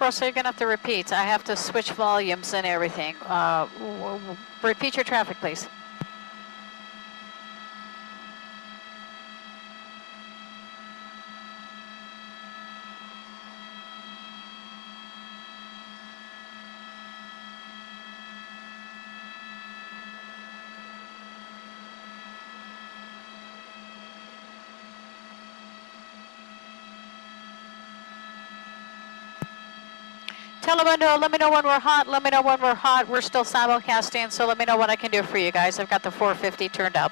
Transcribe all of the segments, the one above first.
Rosa, you're going to have to repeat. I have to switch volumes and everything. Repeat your traffic, please. Telemundo, let me know when we're hot. Let me know when we're hot. We're still simulcasting, so let me know what I can do for you guys. I've got the 450 turned up.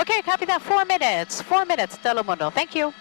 Okay, copy that. 4 minutes. 4 minutes, Telemundo. Thank you.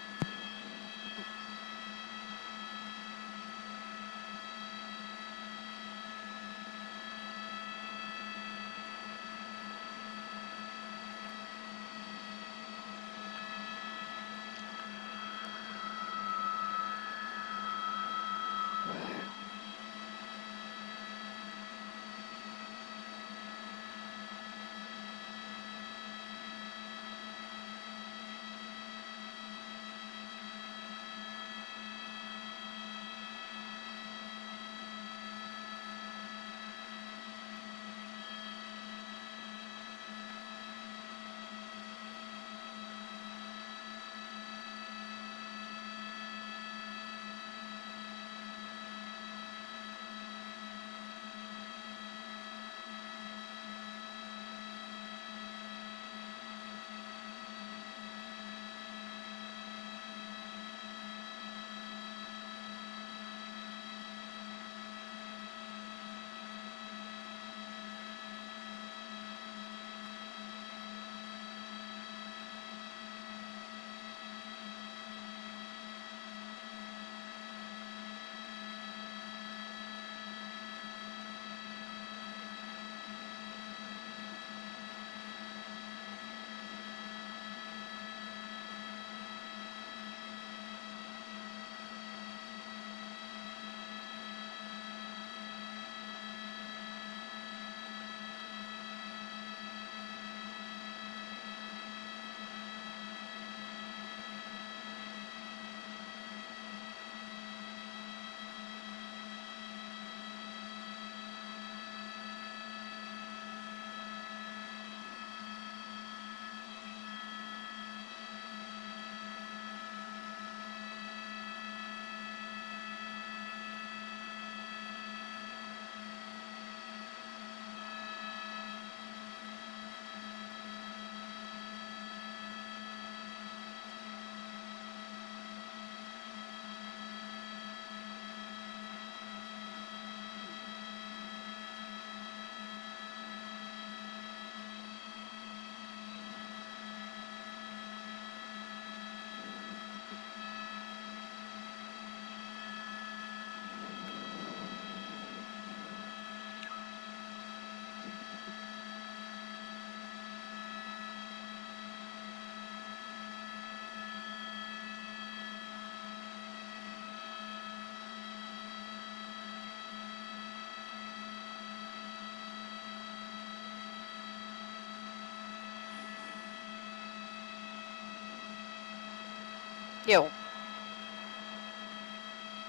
Yo.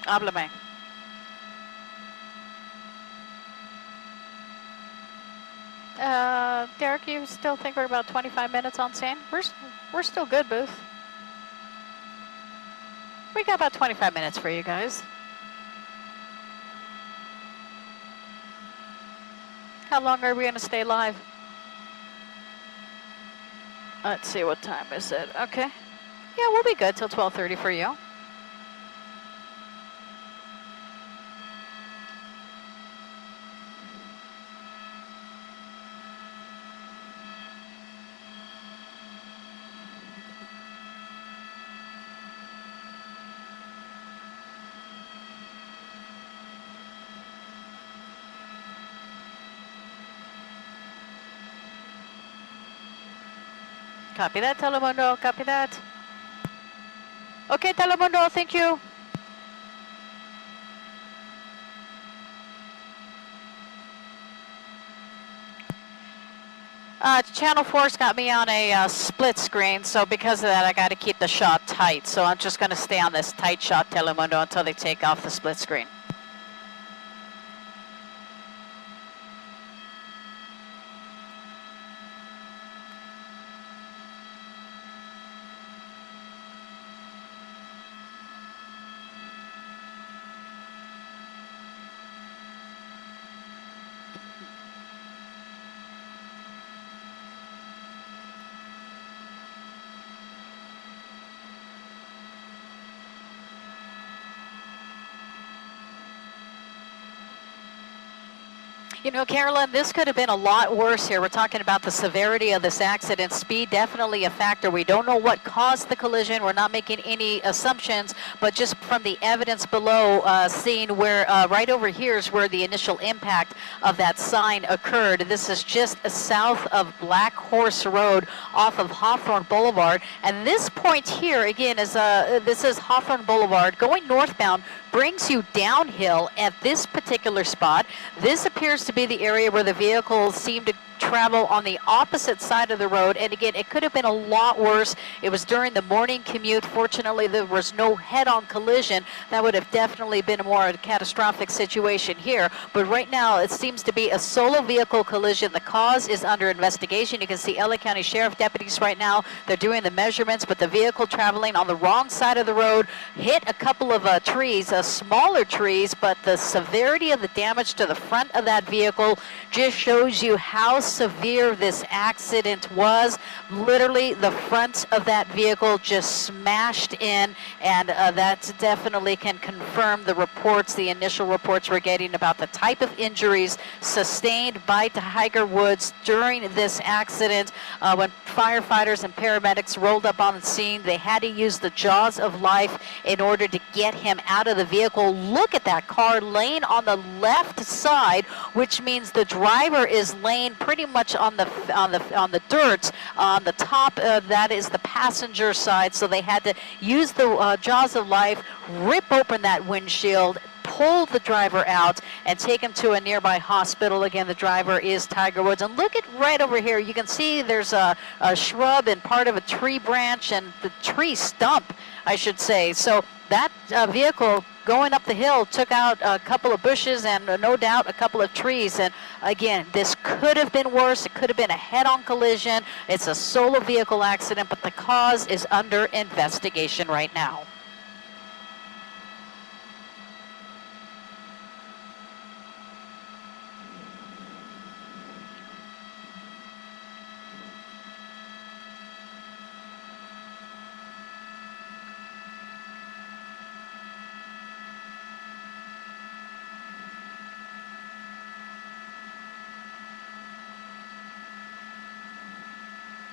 Háblame. Derek, you still think we're about 25 minutes on scene? We're still good, Booth. We got about 25 minutes for you guys. How long are we going to stay live? Let's see, what time is it? Okay. Yeah, we'll be good till 12:30 for you. Copy that, Telemundo. Copy that. Okay, Telemundo, thank you. Channel 4's got me on a split screen, so because of that, I got to keep the shot tight. So I'm just going to stay on this tight shot, Telemundo, until they take off the split screen. You know, Carolyn, this could have been a lot worse here. We're talking about the severity of this accident. Speed definitely a factor. We don't know what caused the collision. We're not making any assumptions, but just from the evidence below, seeing where right over here is where the initial impact of that sign occurred. This is just south of Black Horse Road off of Hawthorne Boulevard. And this point here, again, is this is Hawthorne Boulevard. Going northbound brings you downhill at this particular spot. This appears to be the area where the vehicles seem to travel on the opposite side of the road, and again, it could have been a lot worse. It was during the morning commute. Fortunately, there was no head-on collision. That would have definitely been a more catastrophic situation here, but right now it seems to be a solo vehicle collision. The cause is under investigation. You can see LA County Sheriff deputies right now. They're doing the measurements, but the vehicle traveling on the wrong side of the road hit a couple of trees, smaller trees, but the severity of the damage to the front of that vehicle just shows you how severe this accident was. Literally, the front of that vehicle just smashed in, and that definitely can confirm the reports, the initial reports we're getting about the type of injuries sustained by Tiger Woods during this accident. When firefighters and paramedics rolled up on the scene, they had to use the jaws of life in order to get him out of the vehicle. Look at that car laying on the left side, which means the driver is laying pretty much on the dirt on the top. That is the passenger side, so they had to use the jaws of life, rip open that windshield, pull the driver out, and take him to a nearby hospital. Again, the driver is Tiger Woods. And look at right over here, you can see there's a shrub and part of a tree branch and the tree stump, I should say. So that vehicle going up the hill took out a couple of bushes and no doubt a couple of trees. And again, this could have been worse. It could have been a head-on collision. It's a solo vehicle accident, but the cause is under investigation right now.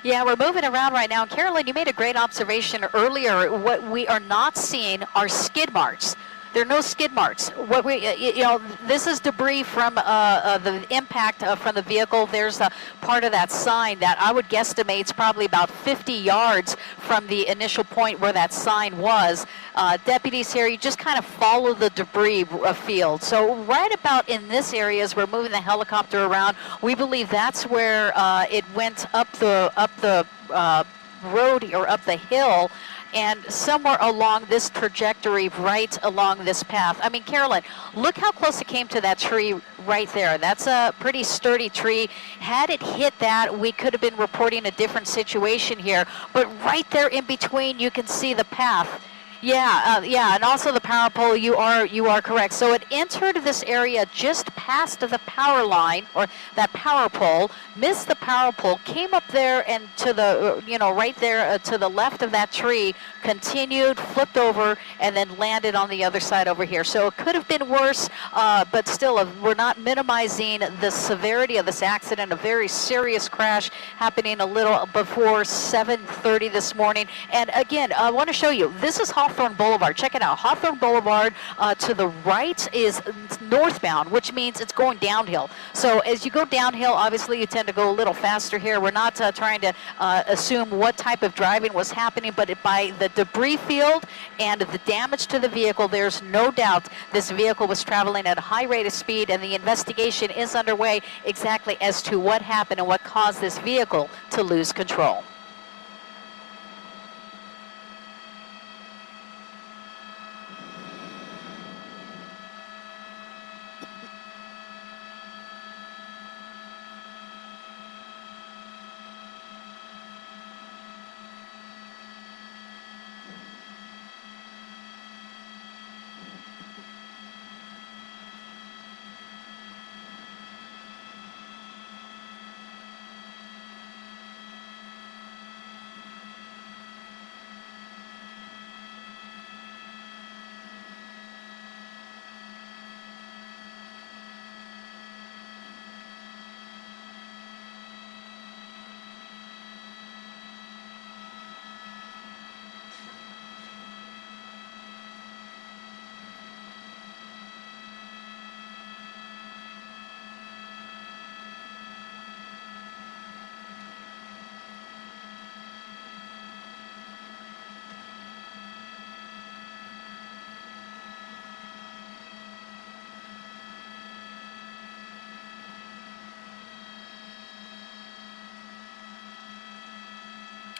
Yeah, we're moving around right now. Carolyn, you made a great observation earlier. What we are not seeing are skid marks. There are no skid marks. What we, this is debris from the impact from the vehicle. There's a part of that sign that I would guesstimate is probably about 50 yards from the initial point where that sign was. Deputies here, you just kind of follow the debris field. So right about in this area, as we're moving the helicopter around, we believe that's where it went up the road or up the hill, and somewhere along this trajectory, right along this path. I mean, Carolyn, look how close it came to that tree right there. That's a pretty sturdy tree. Had it hit that, we could have been reporting a different situation here. But right there in between, you can see the path. Yeah, and also the power pole, you are correct. So it entered this area just past the power line, or that power pole, missed the power pole, came up there and to the, right there to the left of that tree, continued, flipped over, and then landed on the other side over here. So it could have been worse, but still, we're not minimizing the severity of this accident. A very serious crash happening a little before 7:30 this morning. And again, I want to show you, this is Hawthorne Boulevard. Check it out. Hawthorne Boulevard to the right is northbound, which means it's going downhill. So as you go downhill, obviously you tend to go a little faster here. We're not trying to assume what type of driving was happening, but by the debris field and the damage to the vehicle, there's no doubt this vehicle was traveling at a high rate of speed, and the investigation is underway exactly as to what happened and what caused this vehicle to lose control.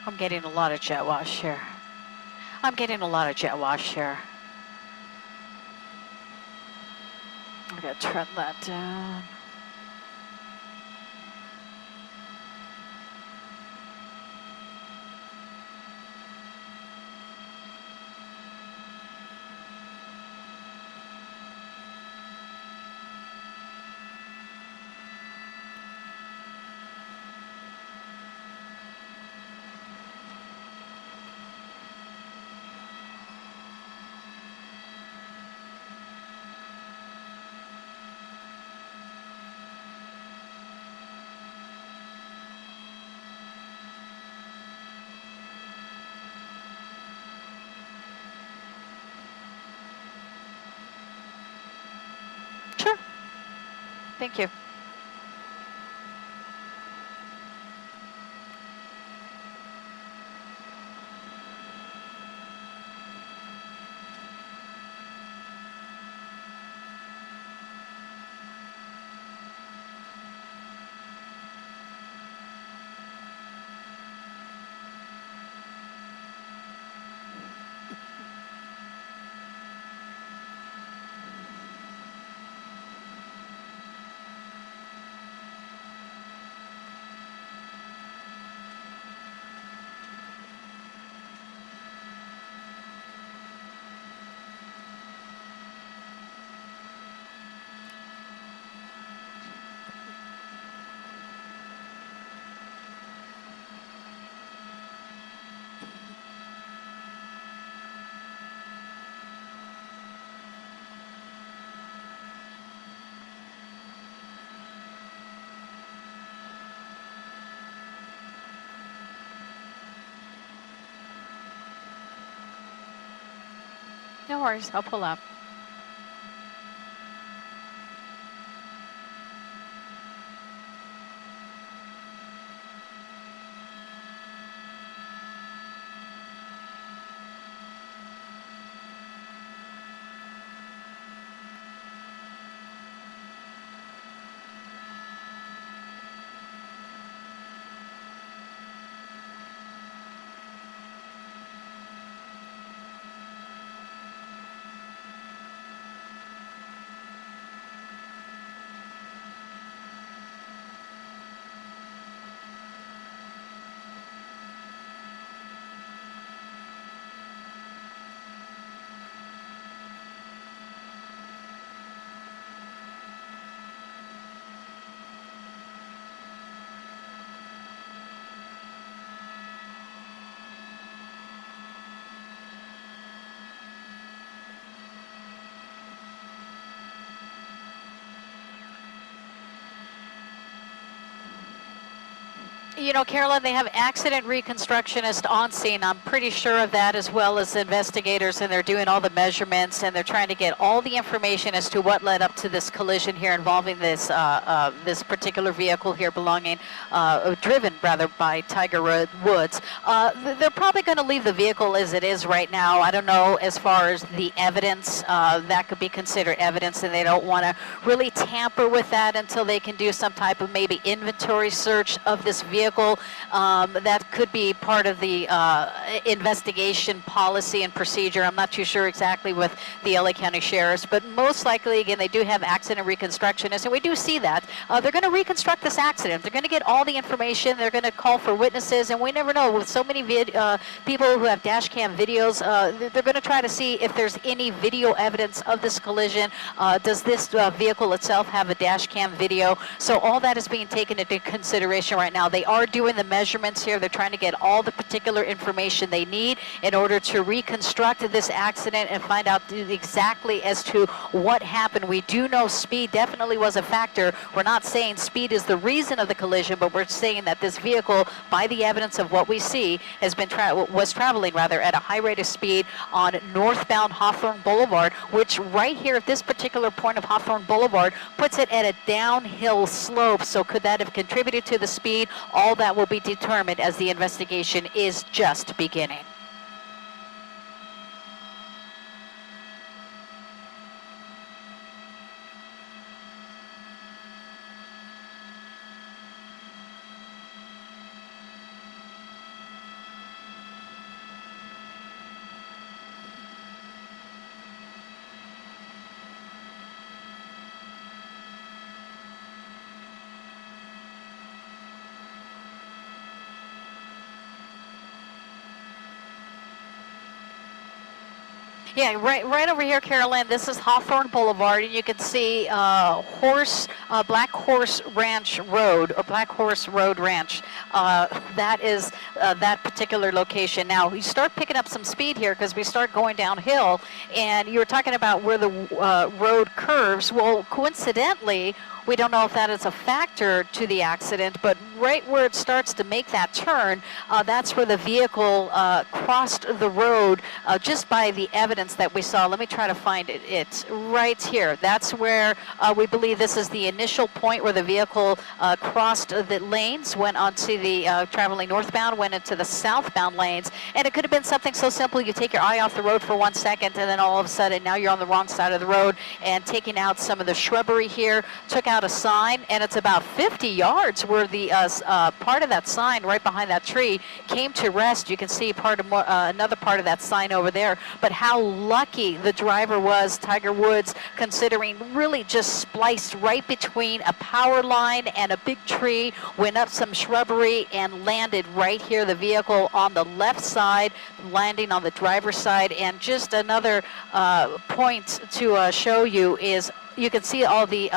I'm getting a lot of jet wash here. I'm getting a lot of jet wash here. I'm gonna turn that down. Sure. Thank you. No worries, I'll pull up. You know, Carolyn, they have accident reconstructionists on scene. I'm pretty sure of that, as well as investigators, and they're doing all the measurements, and they're trying to get all the information as to what led up to this collision here involving this this particular vehicle here belonging, driven rather, by Tiger Woods. They're probably going to leave the vehicle as it is right now. I don't know as far as the evidence that could be considered evidence, and they don't want to really tamper with that until they can do some type of maybe inventory search of this vehicle. That could be part of the investigation policy and procedure. I'm not too sure exactly with the LA County Sheriffs, but most likely, again, they do have accident reconstructionists, and we do see that. They're going to reconstruct this accident. They're going to get all the information. They're going to call for witnesses, and we never know. With so many people who have dash cam videos, they're going to try to see if there's any video evidence of this collision. Does this vehicle itself have a dash cam video? So all that is being taken into consideration right now. They are doing the measurements here. They're trying to get all the particular information they need in order to reconstruct this accident and find out exactly as to what happened. We do know speed definitely was a factor. We're not saying speed is the reason of the collision, but we're saying that this vehicle, by the evidence of what we see, has been was traveling rather at a high rate of speed on northbound Hawthorne Boulevard, which right here at this particular point of Hawthorne Boulevard puts it at a downhill slope. So could that have contributed to the speed? All that will be determined as the investigation is just beginning. Yeah, right over here, Carolyn. This is Hawthorne Boulevard, and you can see Black Horse Ranch Road, or Black Horse Road Ranch. That is that particular location. Now, we start picking up some speed here because we start going downhill, and you were talking about where the road curves. Well, coincidentally, we don't know if that is a factor to the accident, but right where it starts to make that turn, that's where the vehicle crossed the road just by the evidence that we saw. Let me try to find it. It's right here. That's where we believe this is the initial point where the vehicle crossed the lanes, went onto the traveling northbound, went into the southbound lanes. And it could have been something so simple. You take your eye off the road for 1 second, and then all of a sudden now you're on the wrong side of the road, and taking out some of the shrubbery here, took out a sign, and it's about 50 yards where the part of that sign right behind that tree came to rest. You can see part of another part of that sign over there. But how lucky the driver was, Tiger Woods, considering really just spliced right between a power line and a big tree, went up some shrubbery and landed right here, the vehicle on the left side, landing on the driver's side. And just another point to show you is you can see all the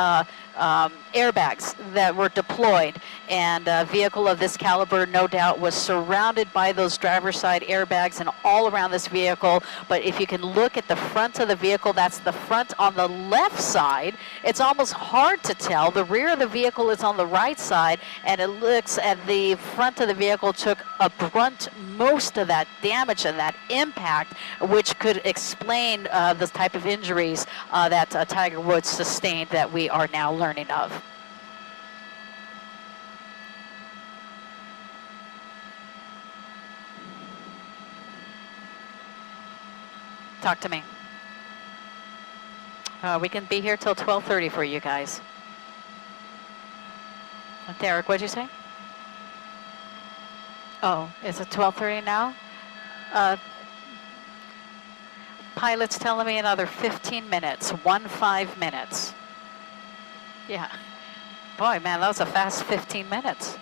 airbags that were deployed, and a vehicle of this caliber no doubt was surrounded by those driver's side airbags and all around this vehicle. But if you can look at the front of the vehicle, that's the front on the left side. It's almost hard to tell. The rear of the vehicle is on the right side, and it looks at the front of the vehicle took a brunt most of that damage and that impact, which could explain the type of injuries that Tiger Woods sustained that we are now learning of. Talk to me. We can be here till 12:30 for you guys. Derek, what'd you say? Oh, is it 12:30 now? Pilot's telling me another 15 minutes, 15 minutes. Yeah. Boy, man, that was a fast 15 minutes.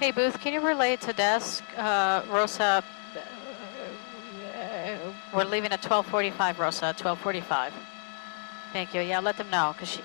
Hey, Booth, can you relay to desk, Rosa? We're leaving at 12:45, Rosa, 12:45. Thank you. Yeah, let them know, because she...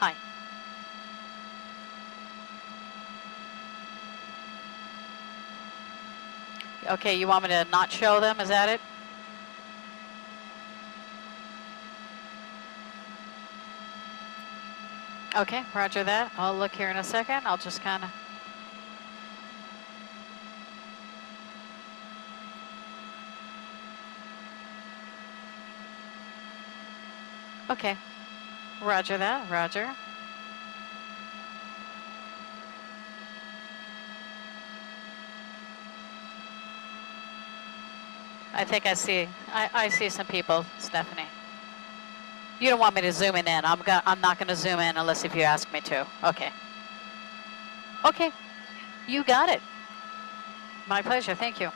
Hi. Okay, you want me to not show them? Is that it? Okay, roger that. I'll look here in a second. I'll just kind of... Okay, roger that, roger. I think I see some people, Stephanie. You don't want me to zoom in. I'm not going to zoom in unless if you ask me to. Okay. Okay. You got it. My pleasure. Thank you.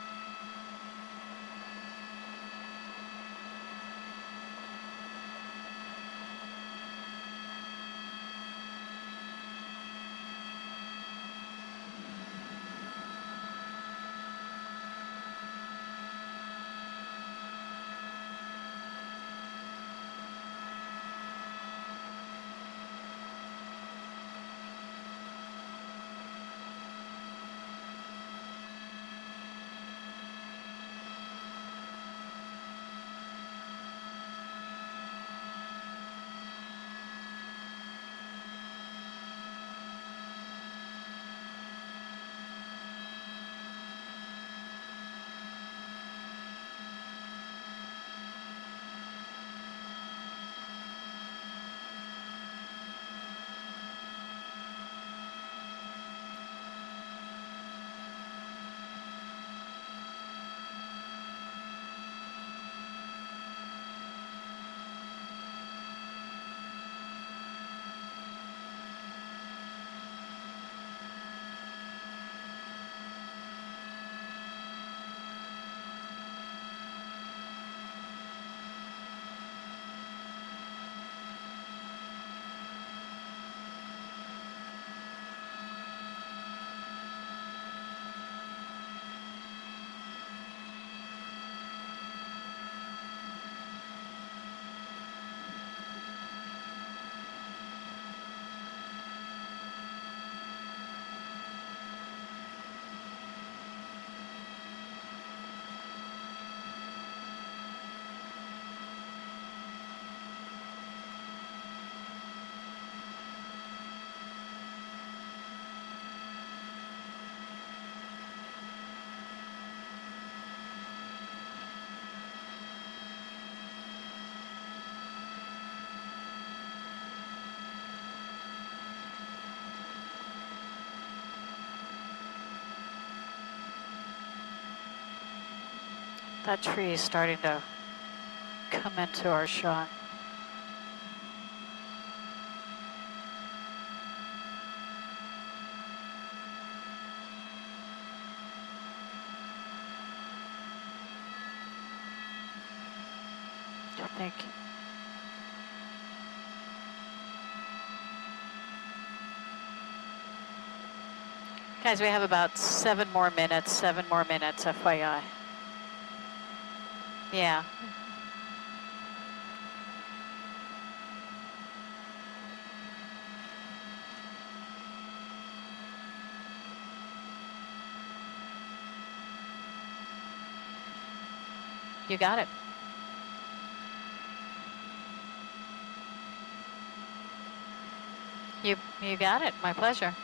That tree is starting to come into our shot. Thank you. Guys, we have about 7 more minutes, FYI. Yeah. You got it. You got it. My pleasure.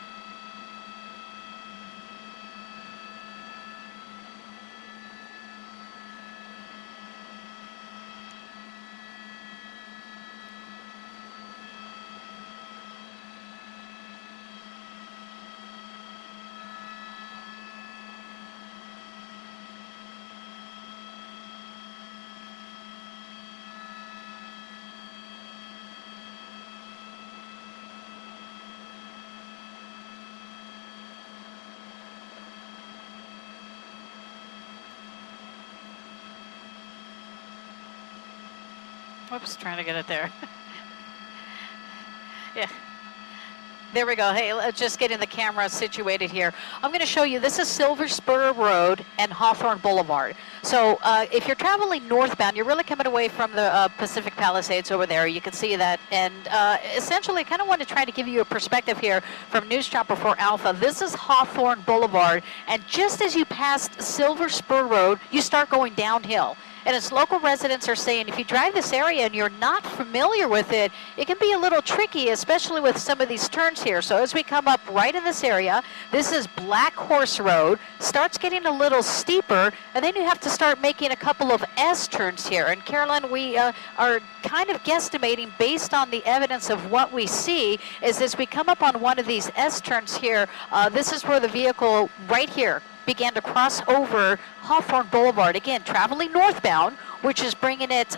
Whoops, trying to get it there. Yeah. There we go. Hey, let's just getting the camera situated here. I'm going to show you, this is Silver Spur Road and Hawthorne Boulevard. So if you're traveling northbound, you're really coming away from the Pacific Palisades over there. You can see that. And essentially, I kind of want to try to give you a perspective here from News Chopper 4 Alpha. This is Hawthorne Boulevard. And just as you pass Silver Spur Road, you start going downhill. And as local residents are saying, if you drive this area and you're not familiar with it, it can be a little tricky, especially with some of these turns here. So as we come up right in this area, this is Black Horse Road, starts getting a little steeper, and then you have to start making a couple of S turns here. And Carolyn, we are kind of guesstimating based on the evidence of what we see is as we come up on one of these S turns here, this is where the vehicle right here began to cross over Hawthorne Boulevard, again traveling northbound, which is bringing it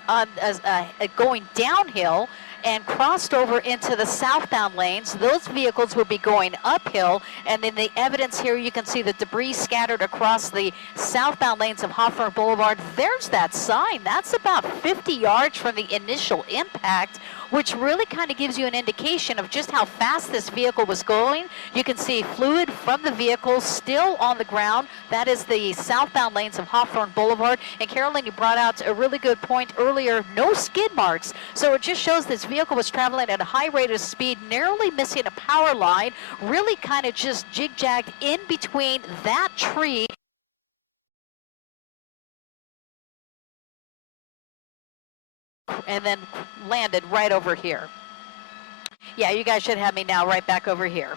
going downhill, and crossed over into the southbound lanes. Those vehicles will be going uphill, and in the evidence here you can see the debris scattered across the southbound lanes of Hawthorne Boulevard. There's that sign. That's about 50 yards from the initial impact, which really kind of gives you an indication of just how fast this vehicle was going. You can see fluid from the vehicle still on the ground. That is the southbound lanes of Hawthorne Boulevard. And Carolyn, you brought out a really good point earlier, no skid marks. So it just shows this vehicle was traveling at a high rate of speed, narrowly missing a power line, really kind of just jig-jagged in between that tree and then landed right over here. Yeah, you guys should have me now right back over here.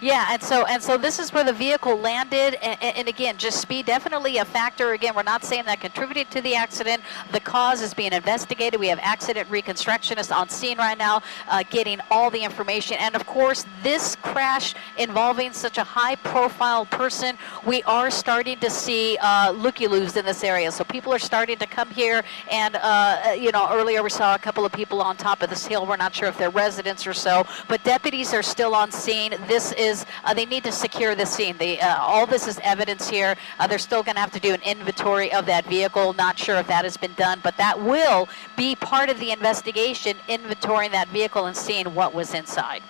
Yeah, and so this is where the vehicle landed, and again, just speed definitely a factor. Again, we're not saying that contributed to the accident. The cause is being investigated. We have accident reconstructionists on scene right now, getting all the information. And of course, this crash involving such a high-profile person, we are starting to see looky-loos in this area. So people are starting to come here, and you know, earlier we saw a couple of people on top of this hill. We're not sure if they're residents or so, but deputies are still on scene. This is, they need to secure the scene. All this is evidence here. They're still going to have to do an inventory of that vehicle. Not sure if that has been done, but that will be part of the investigation, inventorying that vehicle and seeing what was inside.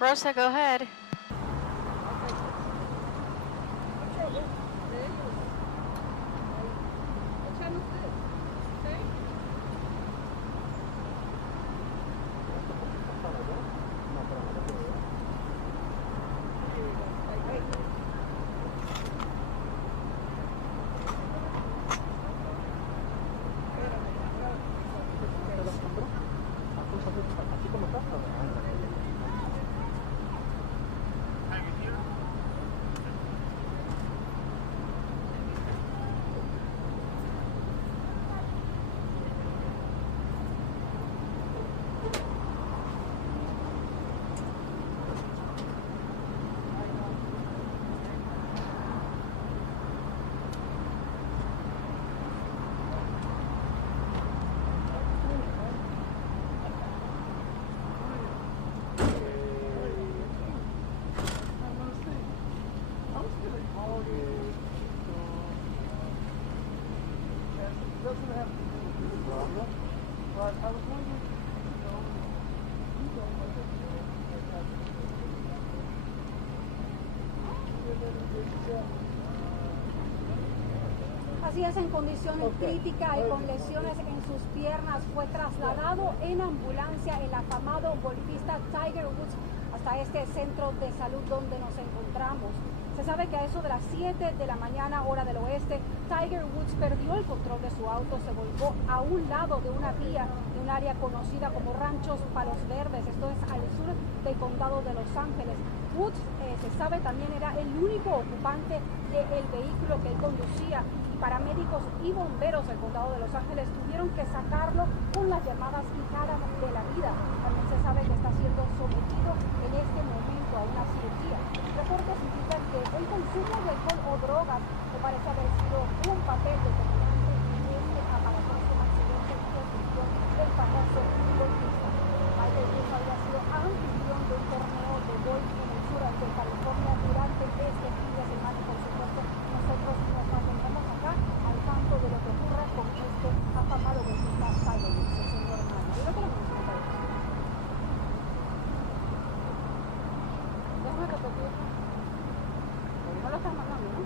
Rosa, go ahead. Así es, en condición crítica y con lesiones en sus piernas, fue trasladado en ambulancia el afamado golfista Tiger Woods hasta este centro de salud donde nos encontramos. Se sabe que a eso de las 7 de la mañana, hora del oeste, Tiger Woods perdió el control de su auto, se volcó a un lado de una vía de un área conocida como Ranchos Palos Verdes, esto es al sur del condado de Los Ángeles. Woods, se sabe, también era el único ocupante del vehículo que él conducía, y paramédicos y bomberos del condado de Los Ángeles tuvieron que sacarlo con las llamadas quijadas de la vida. También se sabe que está siendo sometido en este momento a una cirugía. Reportes indican que el consumo de alcohol o drogas que parece haber sido un papel determinante en este aparatoso accidente de destrucción del famoso golfista. Tiger Woods había sido anfitrión de un torneo de golf en el sur de California durante este fin de semana, y por supuesto nosotros nos mantendremos acá al tanto de lo que ocurra con este afamado golfista Tiger Woods, el señor Mario. Yo creo que lo mismo. Déjame repetir. No lo estás mandando, ¿no?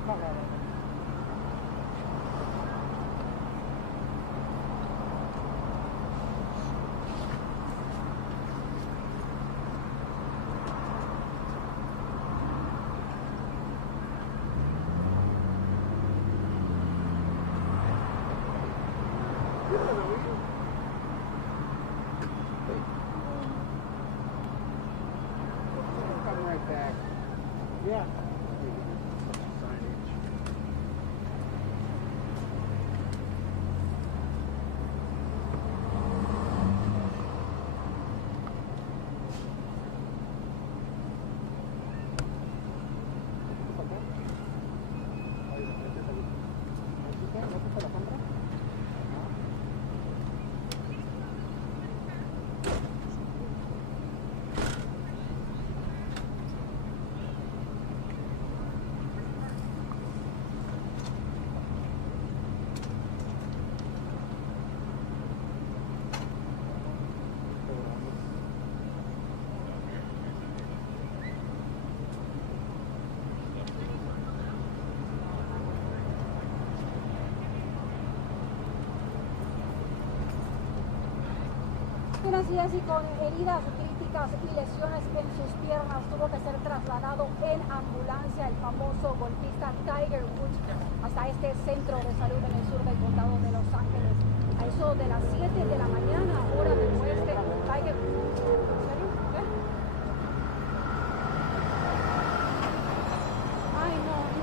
Come right back. Yeah. Así es, y con heridas críticas y lesiones en sus piernas, tuvo que ser trasladado en ambulancia el famoso golfista Tiger Woods hasta este centro de salud en el sur del condado de Los Ángeles. A eso de las 7 de la mañana, hora del oeste, Tiger Woods... ¿En serio? ¿Qué? Ay, no.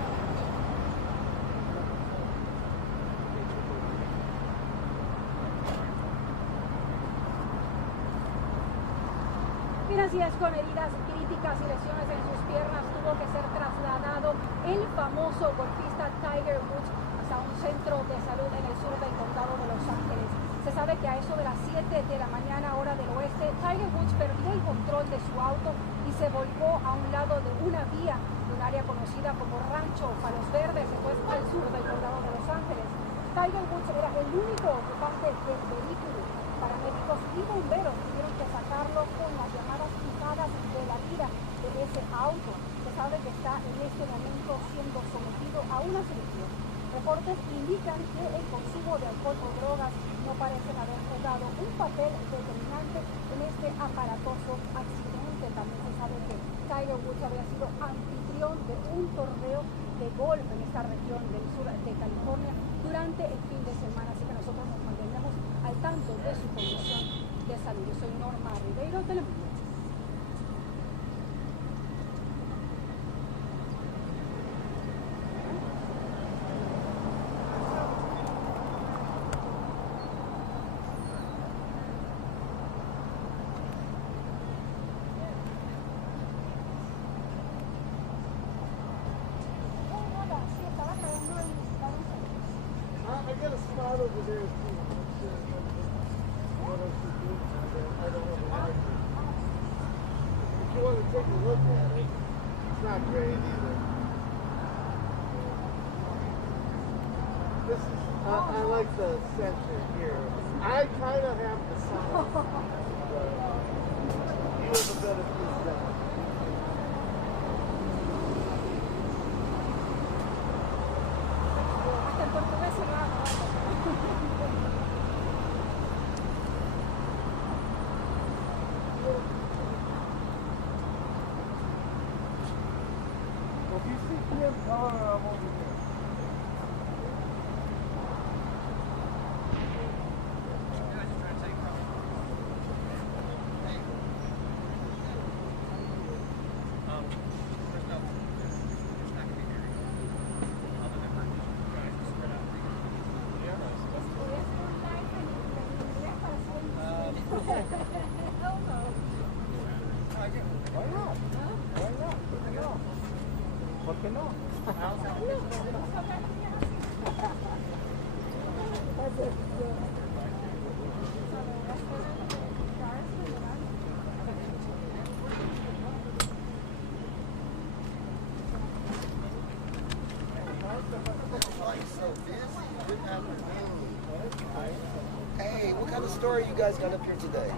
Así es, con heridas críticas y lesiones en sus piernas, tuvo que ser trasladado el famoso golfista Tiger Woods hasta un centro de salud en el sur del condado de Los Ángeles. Se sabe que a eso de las 7 de la mañana, hora del oeste, Tiger Woods perdió el control de su auto y se volcó a un lado de una vía de un área conocida como Rancho Palos Verdes, después al sur del condado de Los Ángeles. Tiger Woods era el único ocupante del vehículo. Paramédicos y bomberos tuvieron que sacarlo con las llamadas quijadas de la vida de ese auto. Se sabe que está en este momento siendo sometido a una cirugía. Reportes indican que el consumo de alcohol o drogas no parecen haber jugado un papel determinante en este aparatoso accidente. También se sabe que Tiger Woods había sido anfitrión de un torneo de golf en esta región del sur de California durante el fin de semana, así que nosotros nos mantendremos al tanto de su condición de salud. Yo soy Norma Ribeiro, Telemundo. I get a spot over there too. What else is doing? I don't know why. If you want to take a look at it, it's not great either. This is, I like the center here. I kind of have the size, but you have a better piece than I. Hasta en portugués se va kind of story you guys got up here today?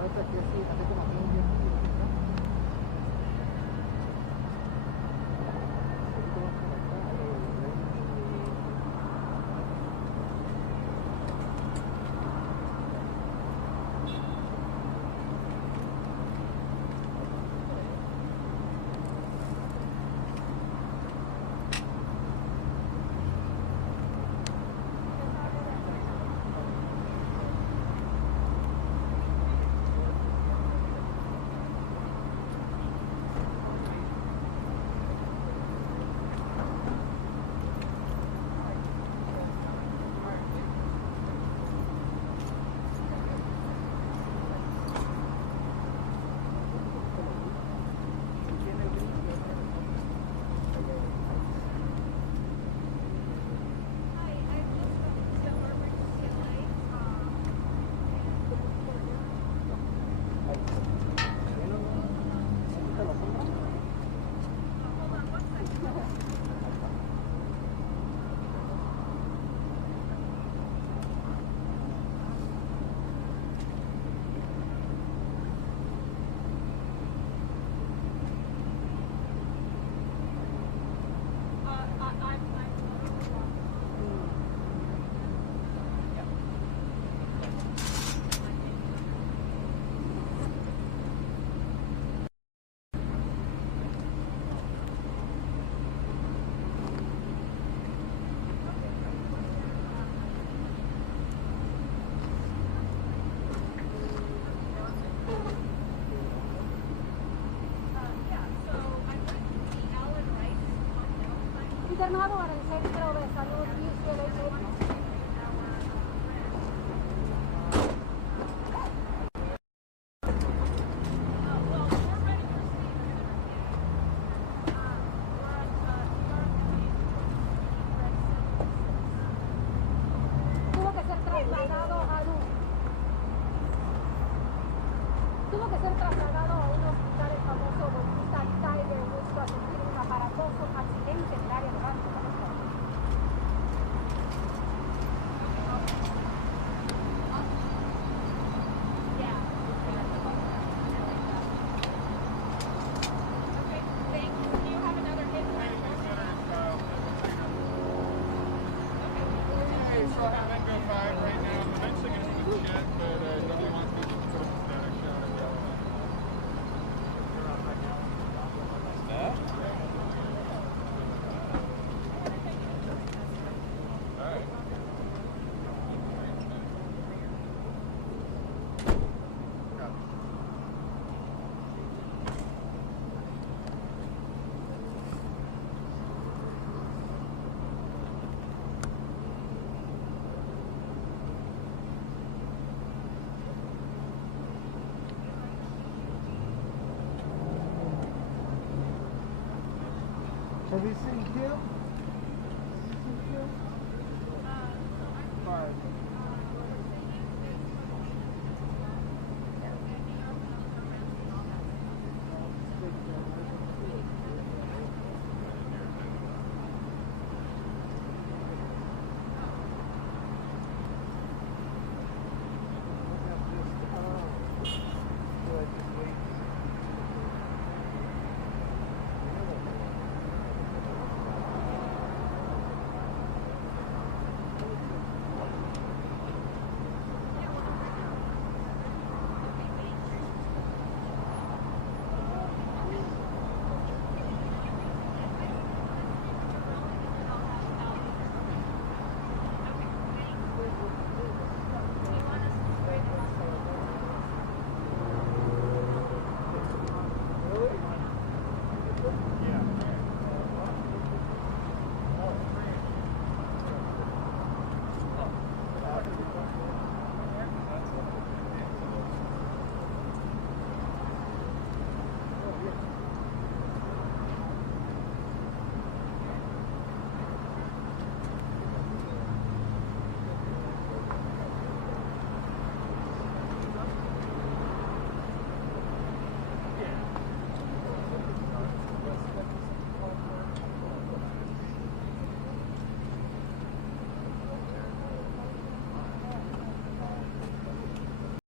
Ahorita que sí, hace como 15 días. internado en el centro de salud UCLA. Tuvo que ser trasladado a un hospital, el famoso golfista Tiger Woods, a sufrir un aparatoso accidente en el área de Los Ángeles. Have you seen him?